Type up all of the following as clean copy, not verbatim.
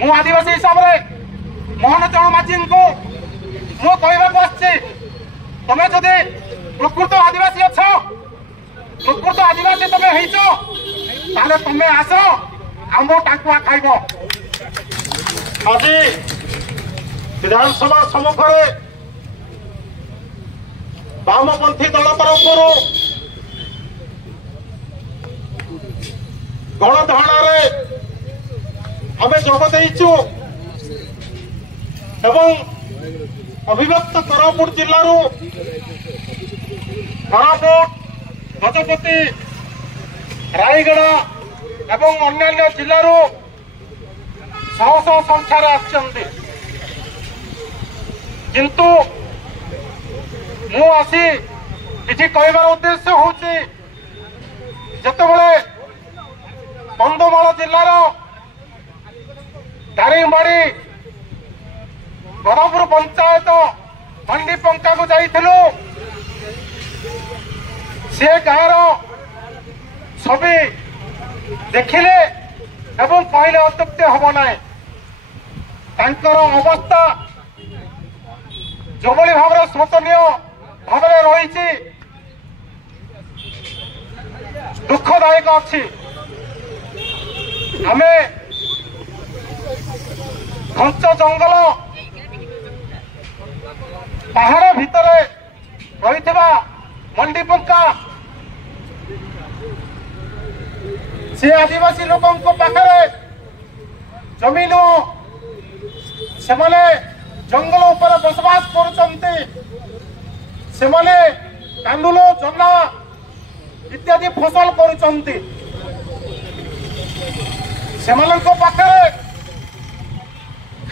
मु आदिवासी हिसाब से मोहन चरण माझी को मु कहवाक आसछि तमे जदि प्रकृत आदिवासी अछ प्रकृत आदिवासी तमे हेइछो ताले तमे आस आंबो टाकुआ खाइब। आज विधानसभा सम्मुखरे वामपंथी दल तरफ गणधारण आम जोग देचु एवं अभिव्यक्त कोरापुट जिल्लारू कोरापुट गजपति रायगड़ा एवं अन्य जिल्लारू शह शह संख्यार आसि किंतु मु आसी किसी कहबार उद्देश्य हूँ जितेबले कंधमाल जिलार दारिंगबाड़ी गणपुर पंचायत मंडी पंका को जाइलु से गाँव छवि देखिले एवं कहले अत्युक्ति हम ना अवस्था जो भाव शोचनीय भाव रही दुखदायक अच्छी आम घंच जंगल पहाड़ भितर रही मंडी पंका से आदिवासी लोकों पाखे जमीन से जंगल उपर बसवास करुचंती से कांदुल जन्ना इत्यादि फसल करुचंती से पाखे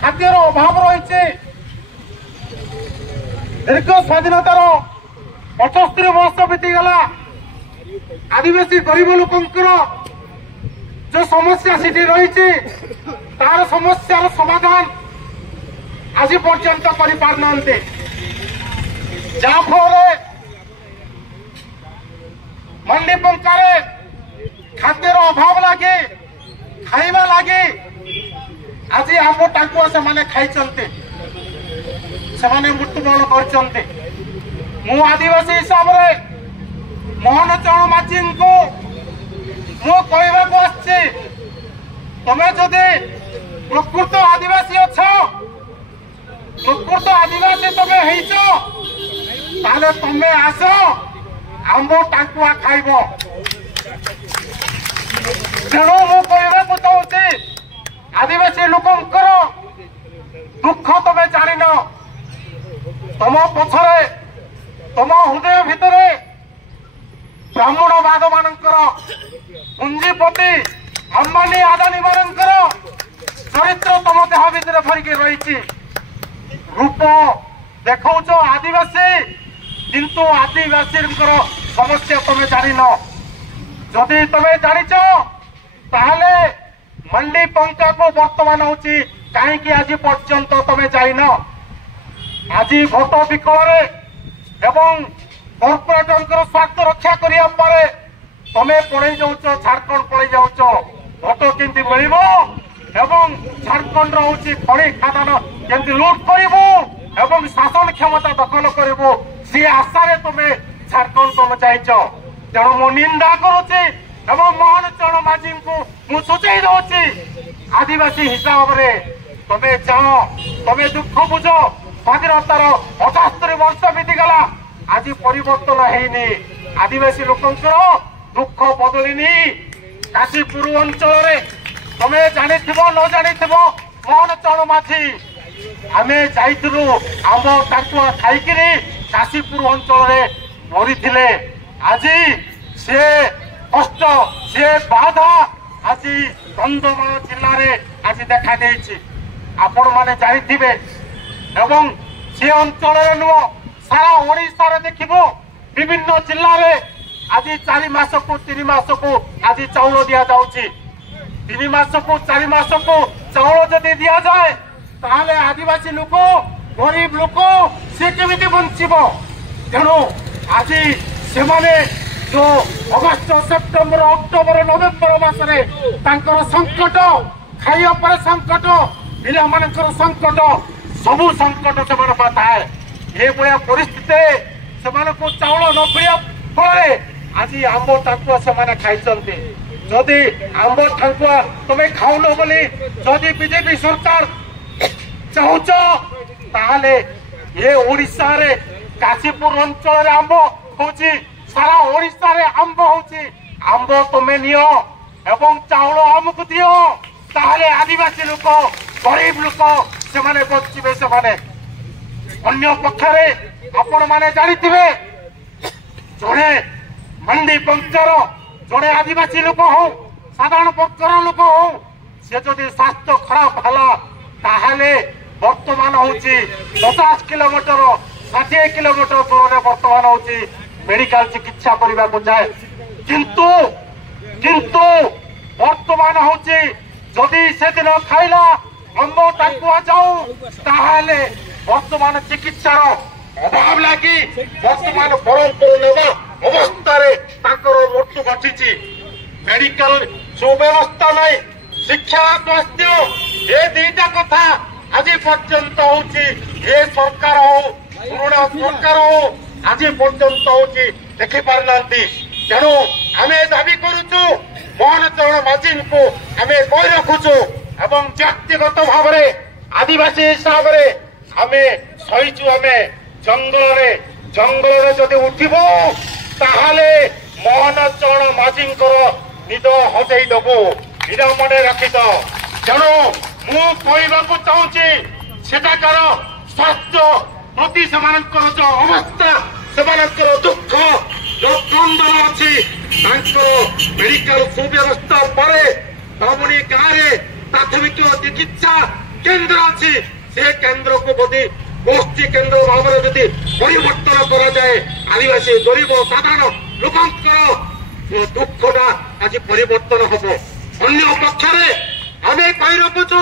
खाद्यर अभाव रही दीर्घ स्वाधीनतार 75 वर्ष बीतीगला आदिवासी गरीब लोकंकर जो समस्या सीटी रही तार समस्यार समाधान आज पर्यंत कर पारना जहाँफल मंडी पंकारे खाद्यर अभाव लगे खाइबा लगे आज आम टाकुआ से खाई मृत्युवरण कर मु आदिवासी हिसाब से मोहन चरण माझी को मु कहवाक आसछि तमे जदि प्रकृत आदिवासी अछ प्रकृत आदिवासी तमे हेइछो ताले तमे आस आंबो टाकुआ खाइब। तेणु मु कहवाक चाहूछि आदिवासी लोकंकर दुख तमे जानिन तम पछरे तम हृदय भितरे ब्राह्मणवाद मानकर पुंजीपति अंबानी आदानी मानकर चरित्र तम देह भितर भरिक रही रूप देखौच आदिवासी किंतु आदिवासी समस्या तमे जानिन जदि तमे जानिच ताहले मंडी पंका को वर्तमान होची कहीं आज पर्यंत तमे जाइन आज भोट विकल एवं कॉर्पोरेटर स्वार्थ रक्षा करिया पारे तमे पड़े जाऊच झारखंड पड़े जाऊच भोट केमती मिल एवं झारखंड रोचे खड़ी खादान केमती लुट करू एवं शासन क्षमता दखल करू सी आशा तुम झारखंड तुम जाइच तेणु मु निंदा करुच्ची एवं मोहन चरण माझी को मु सूचई दौची आदिवासी हिसाब से तमे जाओ तमे दुख बुझ स्वाधीनतार 75 वर्ष बीतीगला आज परिवर्तन हैनी आदिवासी लोकंकर दुख बदलिनी काशीपुर अंचल तमे जानी न जानी मोहन चरण माझी आम जाइलु आम टाकुआ खाइकी काशीपुर अंचल मरी आज से कष्ट से बाधा आज कंधमाल जिले में आज देखा देछि आपण माने जानिथिबे एवं से अंचल नुह सारा ओडिशा देखिबो विभिन्न जिल्ला रे आज 4 मास को 3 मास को आज चाउल दिया जाउछि 3 मास को 4 मास को चाउल जदि दिया जाए ताहले आदिवासी लोक गरीब लोक से केमिति बंचिबो तेणु आज से जो अगस्त सेप्टेम्बर अक्टोबर नवेम्बर मासरे तांकर संकट खाइबा पर संकट पिला मानकर संकट सबु संकट से थाए ये भाया परिस्थिति से चाउल न मिलिया फल आज आंब टाकुआ से खाई जदि आंब टाकुआ तुम्हें खाऊन बोली जदि बीजेपी सरकार चाहूच ताहले ये ओडिशा रे काशीपुर अंचल आंब होची सारा ओडिशा रे आंब होची आंब तुम्हें नियो एवं चाउल आमको दियो ताहले आदिवासी लोक गरीब लोक से बचिबे से अन्य पक्षरे आपण माने जानिथिबे जड़े मंडी पंचर जड़े आदिवासी लोक हो साधारण पक्षर लोक हो से जदि स्वास्थ्य खराब हला ताहले वर्तमान होची 50 किलोमीटर 60 किलोमीटर दूर में वर्तमान होची मेडिकल चिकित्सा करने को जाए किंतु किंतु वर्तमान होची जदि से दिन खाइला अम्ब टाकुआ जाऊ ताहले वर्तमान चिकित्सार अभाव लगी वर्तमान ब्रह्मपुर नेवा अवस्था मृत्यु घटी मेडिकल सुव्यवस्था नहीं शिक्षा स्वास्थ्य ये दीटा कथा आज पर्यंत होची ये सरकार हो पुराना सरकार हो आज पर्यंत होची देखि पारना तेणु आम दाबी करुचु मोहन चरण माझी को आम कही रखुचु एवं व्यक्तिगत भाव आदिवासी हिसाब से आम सहीचु आम जंगल जदि उठब ताहले मोहन चरण माझी निद हटई दबु इध मन रखी तेणु मुझा चाहूँगी सेठाकार स्वास्थ्य प्रति से अवस्था से दुख जो क्रंदन अच्छी मेडिकल सुव्यवस्था पर तमुनी गाँव में प्राथमिक चिकित्सा केन्द्र अच्छी से केन्द्र को बोधी गोष्ठी केन्द्र भाव में जदि परिवर्तन करा जाए आदिवासी गरीब साधारण लोक दुखटा आज परिवर्तन हम अन्य पक्षरे आम कही रखुचु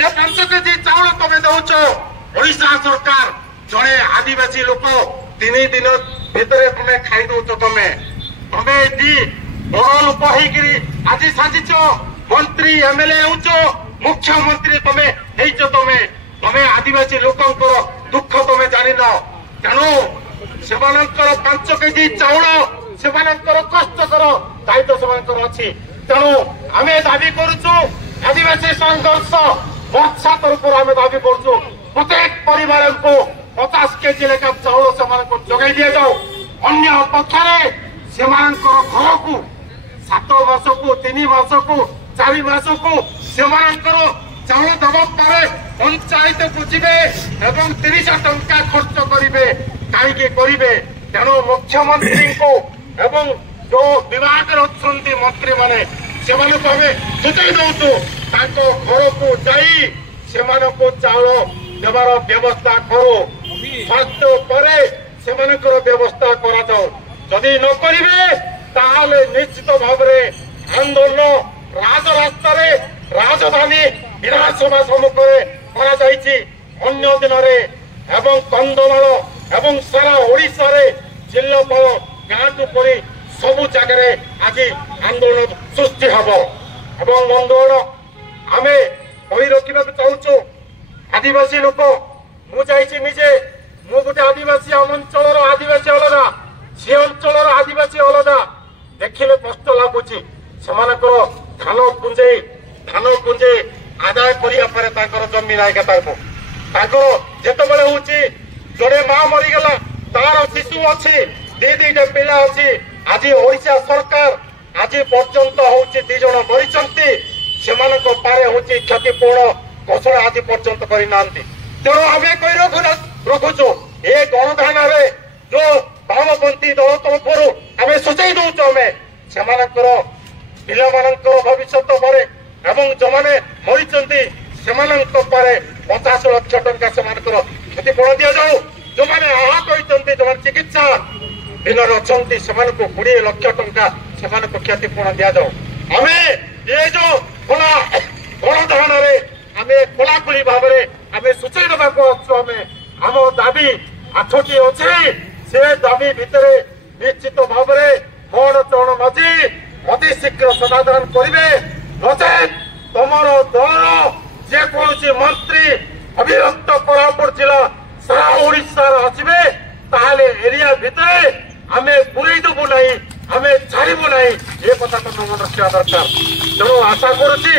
5 केजी चाउल तुम दौच ओडिशा सरकार जड़े आदिवासी लोक 3 दिन भितर तुम खाई दौच तुम बड़ लोक आज साजिच मंत्री एमएलए होच मुख्यमंत्री तुम तुम आदिवासी लोक दुख तुम जान तेणु से 5 केजी चाउल से कष्टकर दायित्व से अच्छी तेणु आम दाबी करुचु आदिवासी संघर्ष वर्षा तरफ आम दाबी करुचु प्रत्येक परिवार को 50 केजी लेखा चाउल से जगै दि जाऊ अन्य पक्षरे से घर को 7 मास को 3 मास को 4 मास को से चाउल दबा पर पंचायत को जीवे एवं 30 टंका खर्च करेंगे कहीं करेंगे तेणु मुख्यमंत्री को एवं जो विभाग अच्छा मंत्री माने से सूचाई दौचु घर को जाई से चाउल देवार व्यवस्था करो स्वास्थ्य पर से व्यवस्था करी न करेंगे ताहले निश्चित भाव में आंदोलन राजरास्ता राजधानी विधानसभा सम्मुखें अन्य दिन एवं कंधमाल एवं सारा ओडिशा रे जिल्लापाल गाँ टू परी सबु जगह आज आंदोलन सृष्टि हम एवं बंधुगण आम कही रखा चाहूँ आदिवासी लोक मुझे निजे मु गोटे आदिवासी आम अंचल आदिवासी अलगा सी अंचल आदिवासी अलगा देखिले कष्ट लगुच से धान पुंजे आदाय कर जमी नायिका जिते हूँ जड़े माँ मरीगला तार शिशु अच्छी 2 पिला अच्छी आज ओडिशा सरकार आज पर्यंत हूँ 2 जन मरीचंती से हूँ क्षतिपूर्ण घोषणा आज पर्यंत करना तेणु आम कही रखुचु ये गणधान जो वामपंथी दल तरफ आम सूचाई दौचु आम से भविष्य पर एवं जो मैंने मरीचंती से 50 लाख टंका से क्षतिपूर्ण दि जाऊ जो मैंने आहत होती जो चिकित्सा दिन अच्छा से 20 लाख टंका से क्षतिपूर्ण दि जाऊ आम ये जो खोला गणधान आम खोलाखोली भाव में आम सूचाई देवाक आम दाबी 8टी अच्छी से दाबी भितर निश्चित भाव में मोहन चरण माझी अति शीघ्र समाधान करेंगे नचेत तुम আমার দলর যেকୌଣସି মন্ত্রী অবিভক্ত কোরাপুট জেলা সারা ওড়িশার আসবে তাহলে এরিয়া ভিতরে আমি পুরাই দেবু না আমি ছাড়বু না এ কথা তো মনে রক্ষা দরকার তেমন আশা করছি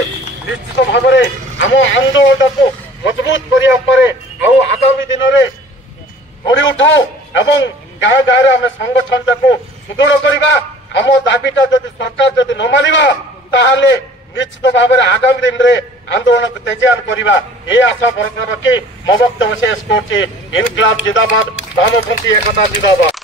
নিশ্চিত ভাবে আম আন্দোলনটাকে মজবুত করা পরে আগামী দিনের গড়ি উঠাও এবং গাঁ গাঁরে আমি সংগঠনটাকে সুদৃঢ় করা আম দাবিটা যদি সরকার যদি ন মানিবা তাহলে নিশ্চিত ভাবে আগামী দিনে আন্দোলন তেজিয়ান করা এই আশা ভরসা রাখি মো বক্তব্য শেষ করছি ইনকলাব জিন্দাবাদ বামপন্থী একতা জিন্দাবাদ।